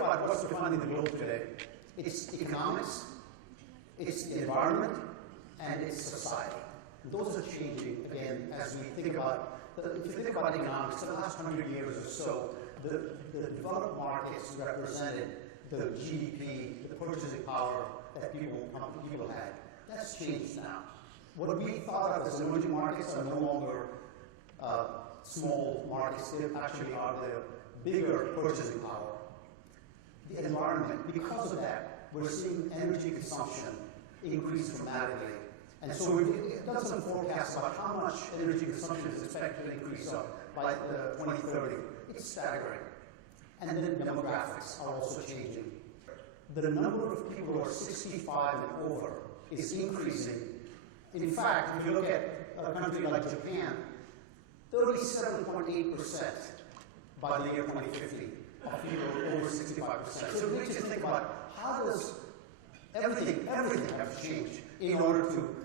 about what's defining the globe today, it's economics, it's the environment, and it's society. And those are changing, again, as we think about, if you think about economics, in the last 100 years or so, the developed markets represented the GDP, the purchasing power that people had. That's changed now. What we thought of as emerging markets are no longer small markets. They actually are the bigger purchasing power. The environment, because of that, we're seeing energy consumption increase dramatically. And so we've done some forecasts about how much energy consumption is expected to increase by 2030. It's staggering. And then demographics are also changing. The number of people who are 65 and over is increasing. In fact, if you look at a country like Japan, 37.8% by the year 2050 of people over 65%. So we need to think about how does everything have to change in order to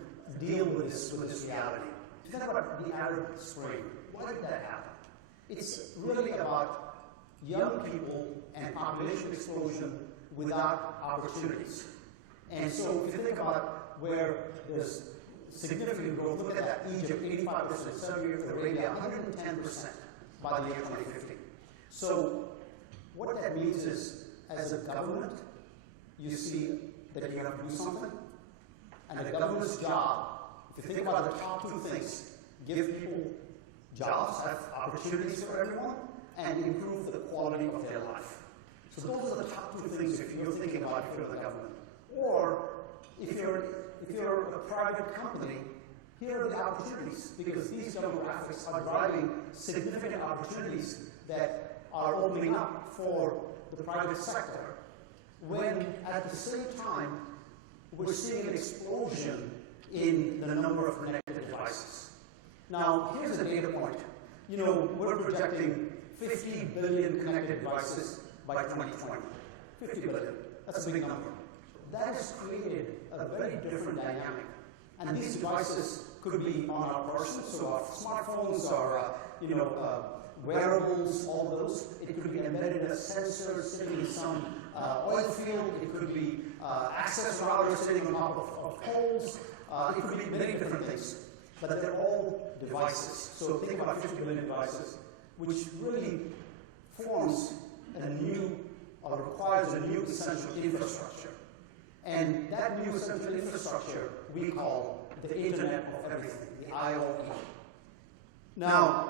deal with this reality. Think about the Arab Spring. Why did that happen? It's really about young people and population explosion without opportunities. And so if you think about where there's significant growth, look at that, Egypt, 85%, Saudi Arabia, 110% by the year 2050. So what that means is, as a government, you see that you have to do something. And the government's job, if you think about the top two things, give people jobs, have opportunities for everyone, and improve the quality of their life. So those are the top two things if you're thinking about if you're the government. Or if you're a private company, here are the opportunities, because these demographics are driving significant opportunities that are opening up for the private sector, when at the same time we're seeing an explosion in the number of connected devices. Now, here's a data point. You know, we're projecting 50 billion connected devices by 2020. 50 billion. That's a big number. That has created a very different dynamic. And these devices could be on our persons, so our smartphones, our wearables, all those. It could be embedded as sensors sitting in some oil field. It could be access routers sitting on top of poles. It could be many different things. But they're all devices. So think about 50 billion devices, which really forms a new, or requires a new essential infrastructure. And that new essential infrastructure we call the Internet of Everything, the IoE. Now,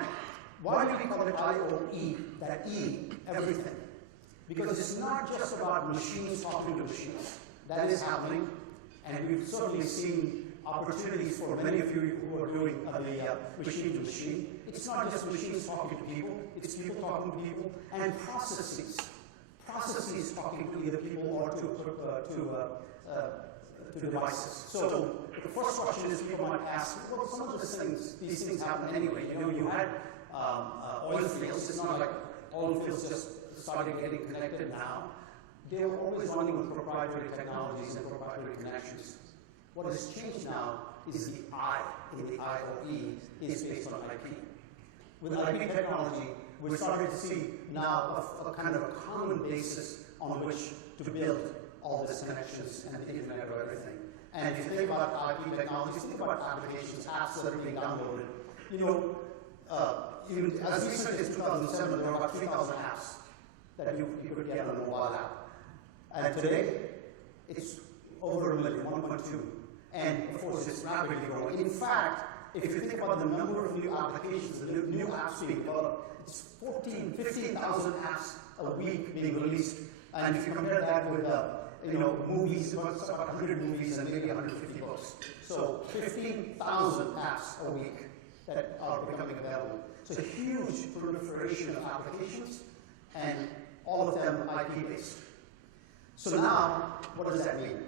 why do we call it IoE, that E, everything? Because it's not just about machines talking to machines. That is happening, and we've certainly seen opportunities for many of you who are doing the machine-to-machine. It's not just machines talking to people, it's people talking to people, and processes. Processes talking to either people or to devices. So the first question is, people might ask, well, some of these things happen anyway. You know, you had oil fields. It's not like oil fields just started getting connected now. They were always running with proprietary technologies and proprietary connections. What has changed now is the I in the IoE is based on IP. With IP technology, we're starting to see now a kind of a common basis on which to build all these connections and the Internet of Everything. And if you think about IP technologies, think about applications, apps that are being downloaded. You know, even as recently as 2007, there were about 3,000 apps that you could get on a mobile app. And today, it's over 1 million, 1.2. And of course, it's rapidly growing. In fact, if you think about the number of new applications, the new apps being developed, it's 15,000 apps a week being released. And if you compare that with movies, about 100 movies and maybe 150 books. So 15,000 apps a week that are becoming available. So a huge proliferation of applications, and all of them IP-based. So now, what does that mean?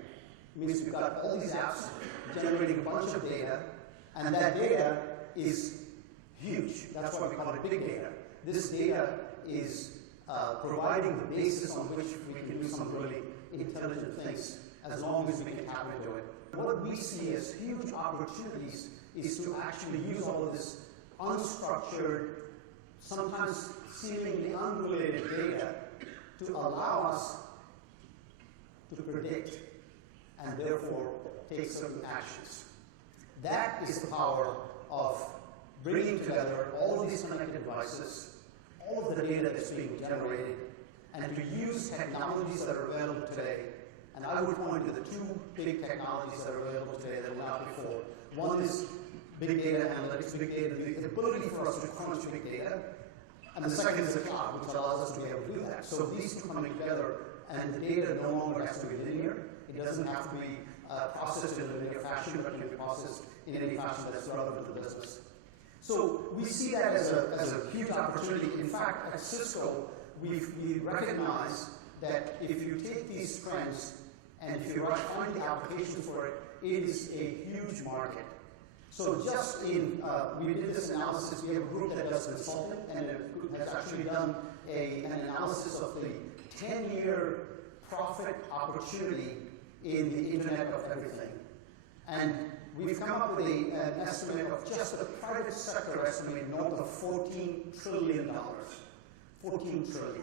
It means we've got all these apps generating a bunch of data, and that data is huge. That's why we call it big data. This data is providing the basis on which we can do some really intelligent things, as long as we can tap into it. What we see as huge opportunities is to actually use all of this unstructured, sometimes seemingly unrelated data to allow us to predict and therefore take certain actions. That is the power of bringing together all of these connected devices, all of the data that's being generated, and to use technologies that are available today. And I would point to the two big technologies that are available today that were not before. One is big data analytics, big data, the ability for us to crunch big data. And the second is the cloud, which allows us to be able to do that. So these two coming together, and the data no longer has to be linear. It doesn't have to be processed in a linear fashion, but can be processed in any fashion that's relevant to the business. So we see that as a huge opportunity. In fact, at Cisco, we recognize that if you take these trends and if you find the applications for it, it is a huge market. So just in, we did this analysis. We have a group that does consulting, and a group has actually done an analysis of the 10-year profit opportunity in the Internet of Everything. And we've come up with an estimate of just the private sector estimate north of $14 trillion. 14 trillion.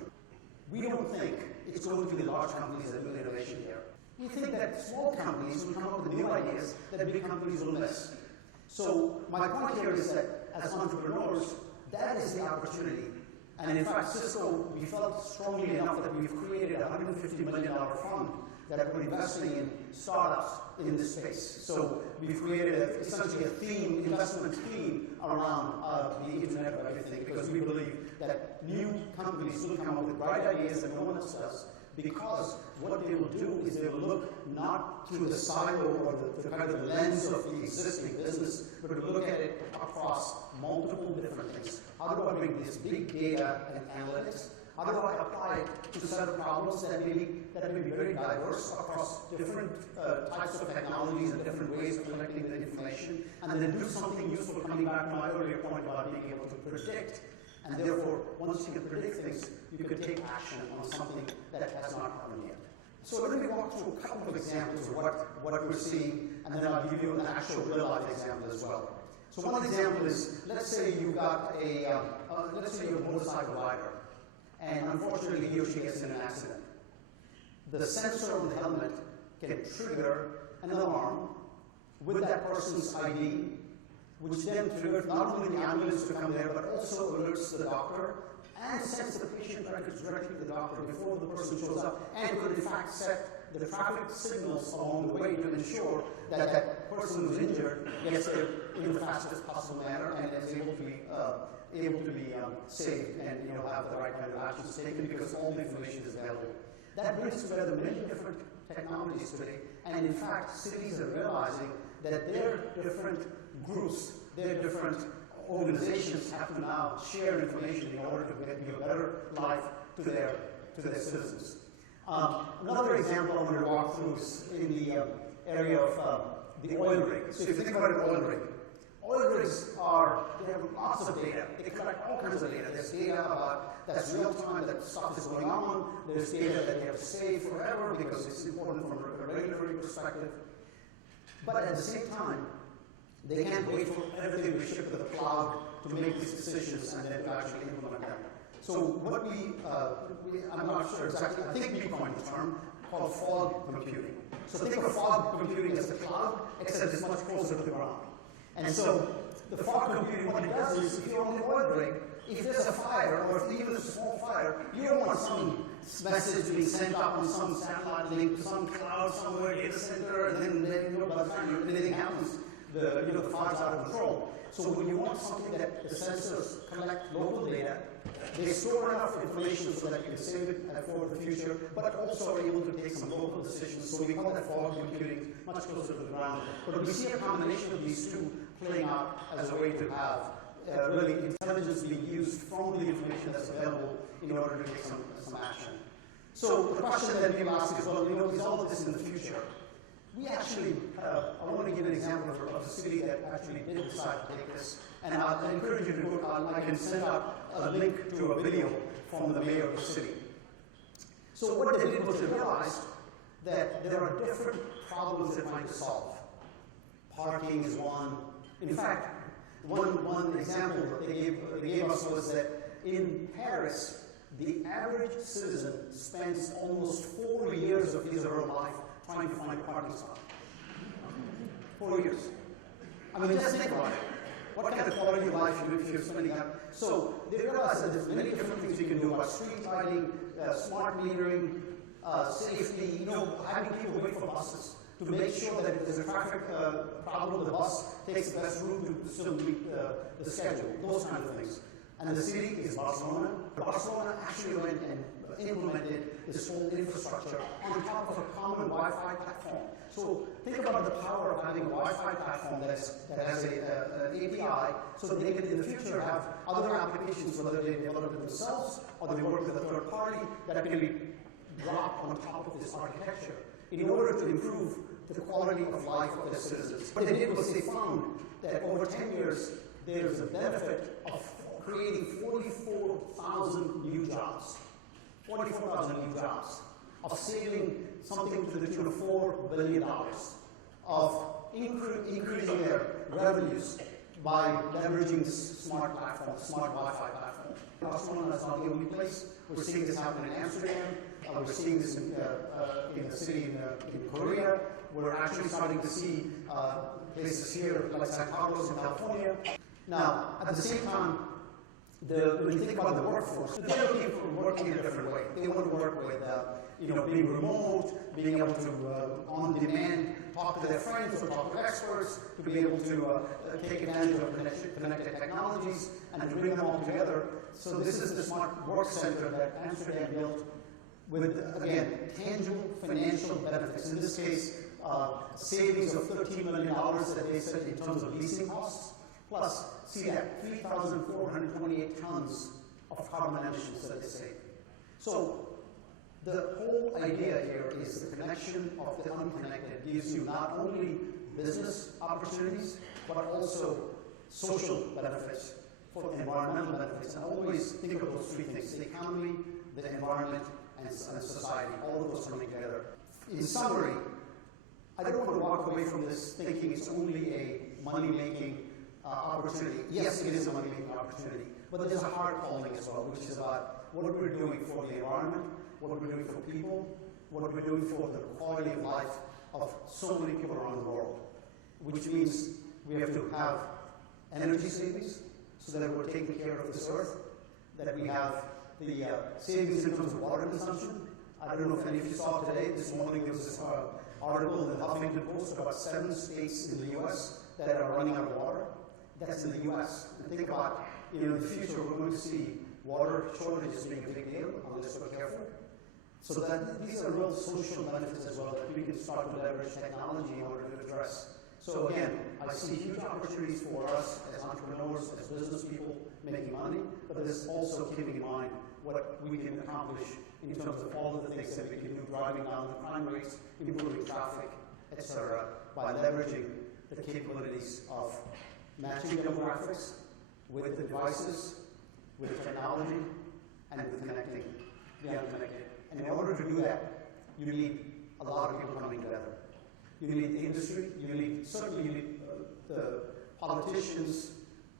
We don't think it's going to be large companies that do innovation here. We think that small companies will come up with new ideas that big companies will miss. So my point here is that as entrepreneurs, that is the opportunity. And in fact, Cisco, we felt strongly enough that we've created a $150 million fund that we're investing in startups in this space. So we've created essentially a investment theme around the Internet of Everything, because we believe that new companies will come up with bright ideas that no one else does, because what they will do is they will look not through the silo or the kind of lens of the existing business, but to look at it across multiple different things. How do I bring this big data and analytics? How do I apply it to a set of problems that may be very diverse across different types of technologies and different ways of collecting the information, and then do something useful, coming back to my earlier point about being able to predict. And therefore, once you can predict things, you can take action on something that has not happened yet. So let me walk through a couple of examples of what we're seeing, and then I'll give you an actual real-life example as well. So one example is, let's say you've got let's say you're a motorcycle rider, and unfortunately he or she gets in an accident. The sensor on the helmet can trigger an alarm with that person's ID, which then triggers not only the ambulance to come there, but also alerts the doctor and sends the patient records directly to the doctor before the person shows up, and could in fact set the traffic signals along the way to ensure that that person who's injured gets there in the fastest possible manner and is able to be saved and have the right kind of actions taken, because all the information is available. That brings together many different technologies today, and in fact, cities are realizing that their different groups, their different organizations have to now share information in order to give a better life to their citizens. Another example I want to walk through is in the area of the oil rig. So if you think about an oil rigs they have lots of data. They collect all kinds of data. There's data that's real time, that stuff is going on. There's data that they have to save forever because it's important from a regulatory perspective. But at the same time, they can't wait for everything to be shipped to the cloud to make these decisions and then to actually implement them. So what I'm not sure exactly, I think we coined the term called fog computing. So think of fog computing as the cloud, except it's much closer to the ground. And so the fog computing, what it does is, if you're on the oil rig, if there's a fire, or if even a small fire, you don't want some message being sent up on some satellite link to some cloud somewhere, data center, and then by the time anything happens, the fire's out of control. So when you want something that the sensors collect local data, they store enough information so that you can save it for the future, but also are able to take some local decisions. So we call that fog computing, much closer to the ground. But we see a combination of these two playing out as a way to have really intelligence being used from the information that's available in order to take some action. So the question that people ask is, well, is all of this in the future? We actually, I want to give an example of a city that actually did decide to take this. And I encourage you to go, I can send out a link to a video from the mayor of the city. So what they did was they realized that there are different problems they're trying to solve. Parking is one. In fact, one example that they gave us was that in Paris, the average citizen spends almost 4 years of his or her life trying to find a parking spot. 4 years. I mean, just think about it. What kind of quality of life if you're spending that? So they realize that there's many different things you can do about street lighting, smart metering, safety, having people wait for buses to make sure that if there's a traffic problem, the bus takes the best route to still meet the schedule, those kind of things. And the city is Barcelona. Barcelona actually went and implemented this whole infrastructure on top of a common Wi-Fi platform. So think about the power of having a Wi-Fi platform that has an API, so that they can in the future have other applications, whether they develop it themselves or they work with a third party, that can be dropped on top of this architecture in order to improve the quality of life of their citizens. What they did was they found that over 10 years, there's a benefit of creating 44,000 new jobs. 44,000 new jobs, of saving something to the tune of $4 billion, of increasing their revenues by leveraging this smart platform, smart Wi-Fi platform. Barcelona is not the only place. We're seeing this happen in Amsterdam. We're seeing this in the city in Korea. We're actually starting to see places here like San Carlos in California. Now, at the same time, when you think about the workforce, they're looking for working in a different way. They want to work with, being remote, being able to, on demand, talk to their friends or talk to experts, to be able to take advantage of connected technologies and to bring them all together. So this is the smart work center that Amsterdam built with, again, tangible financial benefits. In this case, savings of $13 million that they said in terms of leasing costs. Plus, see that 3,428 tons of carbon emissions that they save. So the whole idea here is the connection of the unconnected gives you not only business opportunities, but also social benefits, for environmental benefits. And always think of those three things: the economy, the environment, and society, all of those coming together. In summary, I don't want to walk away from this thinking it's only a money-making opportunity. Yes, it is a money-making opportunity, but there's a hard calling as well, which is about what we're doing for the environment, what we're doing for people, what we're doing for the quality of life of so many people around the world, which means we have to have energy savings so that we're taking care of this earth, that we have the savings in terms of water consumption. I don't know if any of you saw today, this morning there was this article in the Huffington Post about 7 states in the U.S. that are running out of water. That's in the U.S. And think about, in the future, we're going to see water shortages being a big deal unless we're careful. So that these are real social benefits as well that we can start to leverage technology in order to address. So again, I see huge opportunities for us as entrepreneurs, as business people making money, but there's also keeping in mind what we can accomplish in terms of all of the things that we can do, driving down the crime rates, improving traffic, etc., by leveraging the capabilities of matching demographics with the devices, with technology, and with connecting the unconnected. And in order to do that, you need a lot of people coming together. You need the industry, certainly you need the politicians,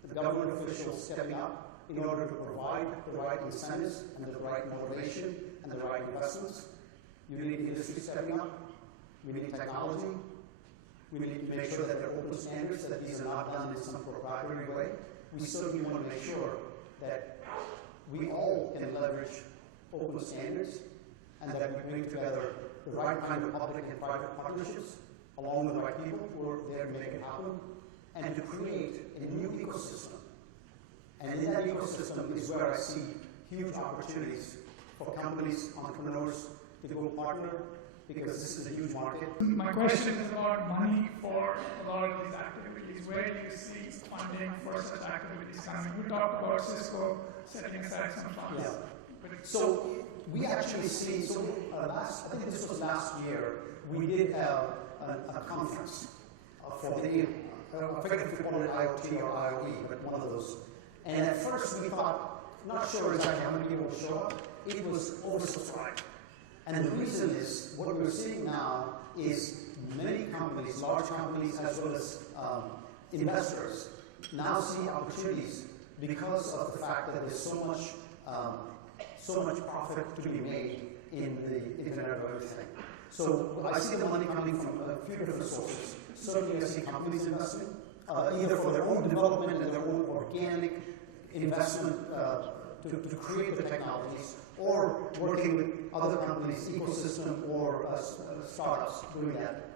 the government officials stepping up in order to provide the right incentives and the right motivation and the right investments. You need the industry stepping up. We need technology. We need to make sure that there are open standards, that these are not done in some proprietary way. We certainly want to make sure that we all can leverage open standards and that we bring together the right kind of public and private partnerships along with the right people who are there to make it happen, and to create a new ecosystem. And in that ecosystem is where I see huge opportunities for companies, entrepreneurs to go partner, because this is a huge market. My question is about money for a lot of these activities. Where do you see funding for such activities coming? We talked about Cisco setting aside some funds. Yeah. So we actually see, I think this was last year, we did a conference for the, I forget if we call it IoT or IOE, but one of those. And at first we thought, not sure exactly how many people would show up. It was oversubscribed. And the reason is, what we're seeing now is many companies, large companies as well as investors, now see opportunities because of the fact that there's so so much profit to be made in the Internet of Everything. So I see the money coming from a few different sources. Certainly I see companies investing, either for their own development and their own organic investment to create the technologies, or working with other companies, ecosystem, or startups doing that.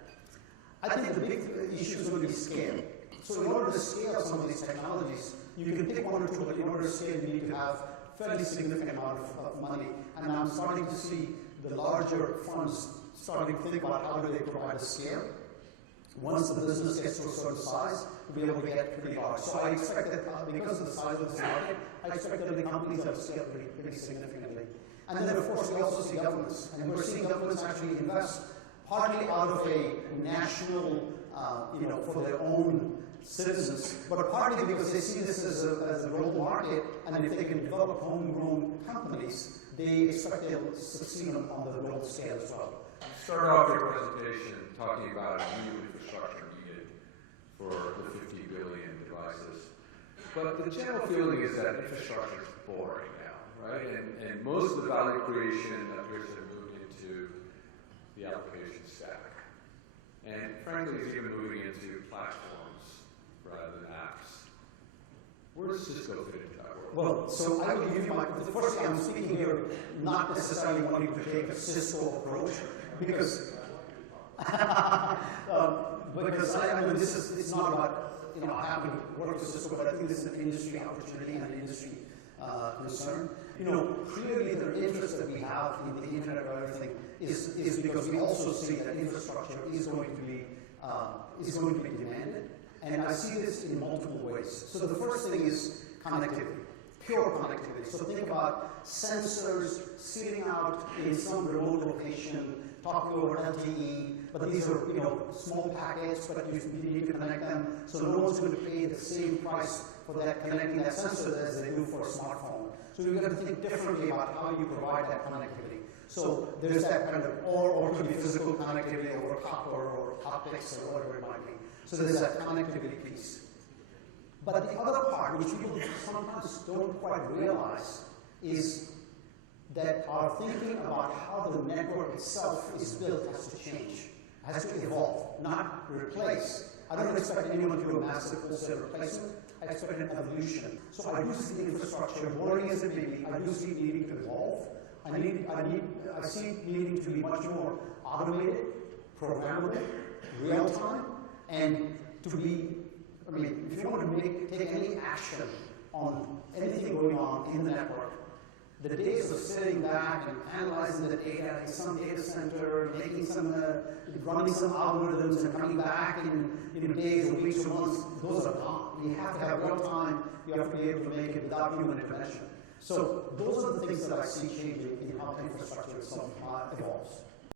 I think the big issue is going to be scale. So in order to scale some of these technologies, you can pick one or two, but in order to scale, you need to have fairly significant amount of money. And I'm starting to see the larger funds starting to think about how do they provide a scale. Once the business gets to a certain size, to be able to get pretty large. So I expect that because of the size of this market, I expect that the companies have scaled pretty significantly. And then, of course, we also see governments. And we're seeing governments actually invest partly out of a national, for their own citizens, but partly because they see this as a global market, and if they can develop homegrown companies, they expect they'll succeed on the global scale as well. Start off your presentation talking about new infrastructure needed for the 50 billion devices. But the general feeling is that infrastructure is boring now, right? And most of the value creation appears to have moved into the application stack. And frankly, it's even moving into platforms rather than apps. Where does Cisco fit into that world? Well, so I will give you the first thing I'm speaking here, not necessarily wanting to take a Cisco approach, because it's not about, I happen to work with Cisco, but I think this is an industry opportunity and an industry concern. Clearly the interest that we have in the Internet of Everything is because we also see that infrastructure is going to be demanded, and I see this in multiple ways. So the first thing is connectivity, pure connectivity. So think about sensors sitting out in some remote location, talking over LTE, but these are small packets, but you need to connect them. So no one's going to pay the same price for that connecting that sensor as they do for a smartphone. So you've got to think differently about how you provide that connectivity. So there's that kind of, or it could be physical connectivity over copper or optics or whatever it might be. So there's that connectivity piece. But the other part, which people sometimes don't quite realize, is that our thinking about how the network itself is built has to change, has to evolve, not replace. I don't expect anyone to do a massive wholesale replacement. I expect an evolution. So I do see the infrastructure, boring as it may be, I do see it needing to evolve. I see it needing to be much more automated, programmable, real time, and to be, if you want to take any action on anything going on in the network, the days of sitting back and analyzing the data in some data center, running some algorithms and coming back in days or weeks or months, those are gone. You have to have real time, you have to be able to make it without human intervention. So those are the things that I see changing in how infrastructure itself evolves.